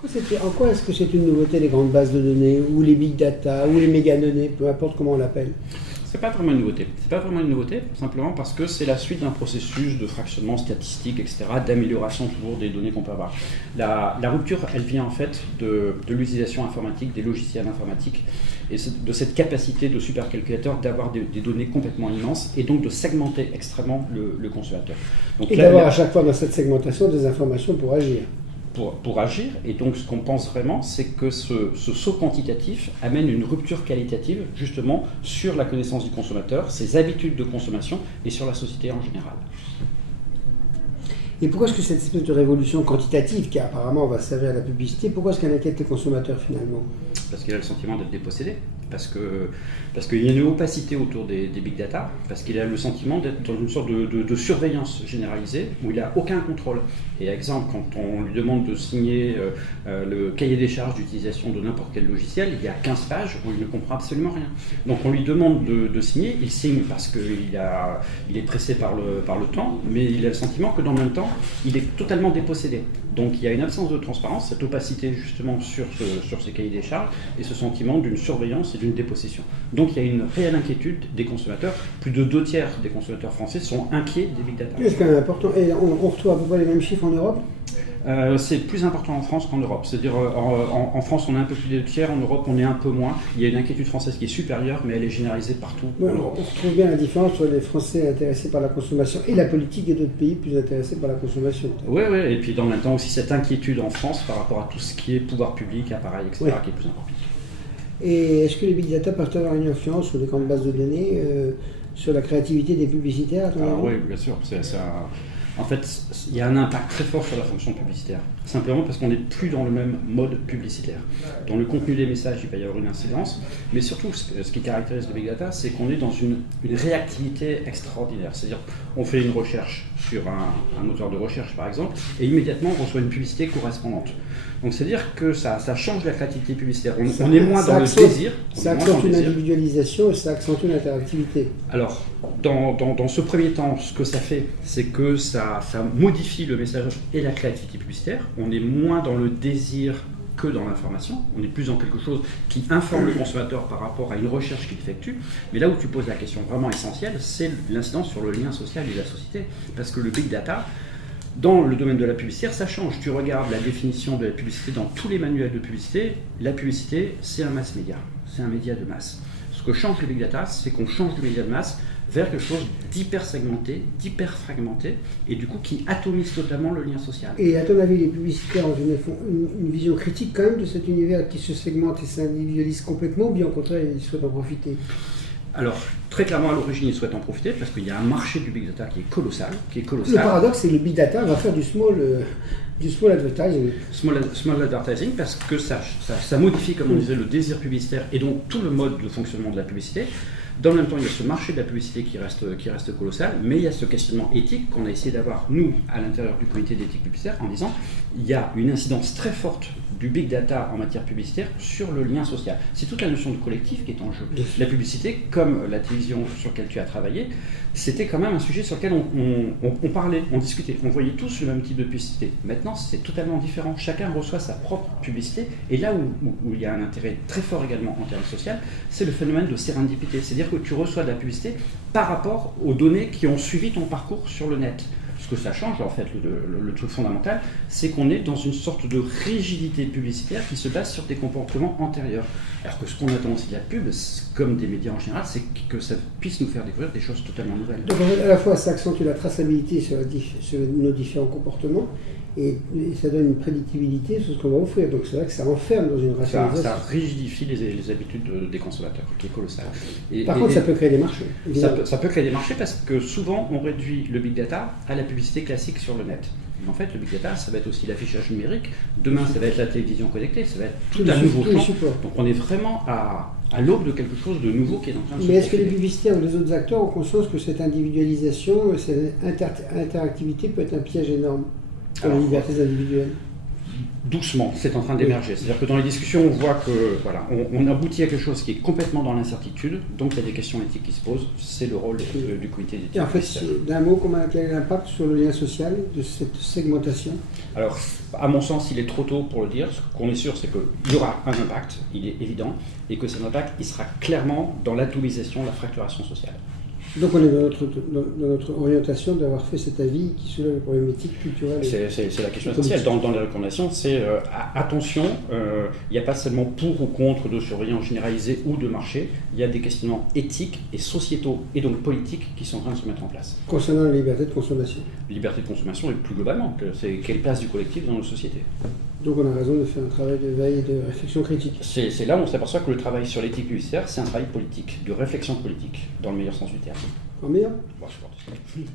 En quoi est-ce que c'est une nouveauté, les grandes bases de données, ou les big data, ou les méga-données, peu importe comment on l'appelle? C'est pas vraiment une nouveauté. C'est pas vraiment une nouveauté, simplement parce que c'est la suite d'un processus de fractionnement statistique, etc., d'amélioration toujours des données qu'on peut avoir. La rupture, elle vient en fait de l'utilisation informatique, des logiciels informatiques, et de cette capacité de supercalculateur d'avoir des données complètement immenses, et donc de segmenter extrêmement le consommateur. Donc, et d'avoir à chaque fois dans cette segmentation des informations pour agir. Pour agir, et donc ce qu'on pense vraiment, c'est que ce saut quantitatif amène une rupture qualitative justement sur la connaissance du consommateur, ses habitudes de consommation et sur la société en général. Et pourquoi est-ce que cette espèce de révolution quantitative, qui apparemment va servir à la publicité, pourquoi est-ce qu'elle inquiète les consommateurs finalement? Parce qu'il a le sentiment d'être dépossédé, parce qu'il y a une opacité autour des big data, parce qu'il a le sentiment d'être dans une sorte de surveillance généralisée où il n'a aucun contrôle. Et exemple, quand on lui demande de signer le cahier des charges d'utilisation de n'importe quel logiciel, il y a 15 pages où il ne comprend absolument rien. Donc on lui demande de signer, il signe parce qu'il est pressé par le temps, mais il a le sentiment que dans le même temps, il est totalement dépossédé. Donc il y a une absence de transparence, cette opacité justement sur ces cahiers des charges, et ce sentiment d'une surveillance et d'une dépossession. Donc il y a une réelle inquiétude des consommateurs. Plus de 2/3 des consommateurs français sont inquiets des big data. C'est quand même important. Et on retrouve à peu près les mêmes chiffres en Europe? C'est plus important en France qu'en Europe. C'est-à-dire en France on est un peu plus des 2/3, en Europe on est un peu moins. Il y a une inquiétude française qui est supérieure, mais elle est généralisée partout en Europe. On retrouve bien la différence entre les Français intéressés par la consommation et la politique, et d'autres pays plus intéressés par la consommation. Oui, et puis dans le même temps aussi cette inquiétude en France par rapport à tout ce qui est pouvoir public, appareil, etc., oui, qui est plus important. Et est-ce que les big data peuvent avoir une influence sur les grandes bases de données sur la créativité des publicitaires, à ton avis? Oui, bien sûr. En fait, il y a un impact très fort sur la fonction publicitaire. Simplement parce qu'on n'est plus dans le même mode publicitaire. Dans le contenu des messages, il va y avoir une incidence, mais surtout, ce qui caractérise le big data, c'est qu'on est dans une réactivité extraordinaire. C'est-à-dire, on fait une recherche sur un moteur de recherche, par exemple, et immédiatement, on reçoit une publicité correspondante. Donc, c'est-à-dire que ça change la créativité publicitaire. On est moins dans le désir. Ça accentue l'individualisation et ça accentue l'interactivité. Alors, dans ce premier temps, ce que ça fait, c'est que ça modifie le message et la créativité publicitaire. On est moins dans le désir que dans l'information. On est plus dans quelque chose qui informe le consommateur par rapport à une recherche qu'il effectue. Mais là où tu poses la question vraiment essentielle, c'est l'incidence sur le lien social et la société. Parce que le big data, dans le domaine de la publicité, ça change. Tu regardes la définition de la publicité dans tous les manuels de publicité. La publicité, c'est un mass média. C'est un média de masse. Ce que change le big data, c'est qu'on change du média de masse vers quelque chose d'hyper segmenté, d'hyper fragmenté, et du coup qui atomise totalement le lien social. Et à ton avis, les publicitaires ont une vision critique quand même de cet univers qui se segmente et s'individualise complètement, ou bien au contraire, ils souhaitent en profiter? Alors, très clairement, à l'origine, ils souhaitent en profiter parce qu'il y a un marché du big data qui est colossal. Le paradoxe, c'est que le big data va faire du small advertising. Small advertising, parce que ça modifie, comme on disait, le désir publicitaire et donc tout le mode de fonctionnement de la publicité. Dans le même temps, il y a ce marché de la publicité qui reste colossal, mais il y a ce questionnement éthique qu'on a essayé d'avoir, nous, à l'intérieur du comité d'éthique publicitaire, en disant il y a une incidence très forte du big data en matière publicitaire sur le lien social. C'est toute la notion de collectif qui est en jeu. La publicité, comme la télévision sur laquelle tu as travaillé, c'était quand même un sujet sur lequel on parlait, on discutait, on voyait tous le même type de publicité. Maintenant, c'est totalement différent. Chacun reçoit sa propre publicité, et là où il y a un intérêt très fort également en termes social, c'est le phénomène de sérendipité. C'est-à-dire que tu reçois de la publicité par rapport aux données qui ont suivi ton parcours sur le net. Ce que ça change, en fait, le truc fondamental, c'est qu'on est dans une sorte de rigidité publicitaire qui se base sur des comportements antérieurs. Alors que ce qu'on attend aussi de la pub, comme des médias en général, c'est que ça puisse nous faire découvrir des choses totalement nouvelles. Donc à la fois, ça accentue la traçabilité sur nos différents comportements, et ça donne une prédictibilité sur ce qu'on va offrir. Donc c'est vrai que ça enferme dans une rationalisation. Ça rigidifie les habitudes des consommateurs, qui est colossal. Par contre, ça peut créer des marchés. Ça peut créer des marchés parce que souvent, on réduit le big data à la publicité classique sur le net. Mais en fait, le big data, ça va être aussi l'affichage numérique. Demain, ça va être la télévision connectée, ça va être tout un nouveau champ. Donc on est vraiment à l'aube de quelque chose de nouveau qui est en train de se Mais est-ce que les publicitaires ou les autres acteurs ont conscience que cette individualisation, cette interactivité peut être un piège énorme pour les libertés individuelles? doucement, c'est en train d'émerger. C'est-à-dire que dans les discussions, on voit que voilà, on aboutit à quelque chose qui est complètement dans l'incertitude, donc il y a des questions éthiques qui se posent, c'est le rôle du comité d'éthique. Et en fait, d'un mot, quel est l'impact sur le lien social de cette segmentation? Alors, à mon sens, il est trop tôt pour le dire. Ce qu'on est sûr, c'est qu'il y aura un impact, il est évident, et que cet impact, il sera clairement dans l'atomisation, la fracturation sociale. Donc on est dans notre orientation d'avoir fait cet avis qui soulève le problème éthique, culturel. C'est la question essentielle. Dans les recommandations, c'est attention, il n'y a pas seulement pour ou contre de surveillance généralisée ou de marché, il y a des questionnements éthiques et sociétaux et donc politiques qui sont en train de se mettre en place. Concernant la liberté de consommation. Liberté de consommation et plus globalement, c'est quelle place du collectif dans nos sociétés. Donc on a raison de faire un travail de veille et de réflexion critique. C'est là où on s'aperçoit que le travail sur l'éthique publicitaire, c'est un travail politique, de réflexion politique, dans le meilleur sens du terme. En meilleur? Bon, je pense.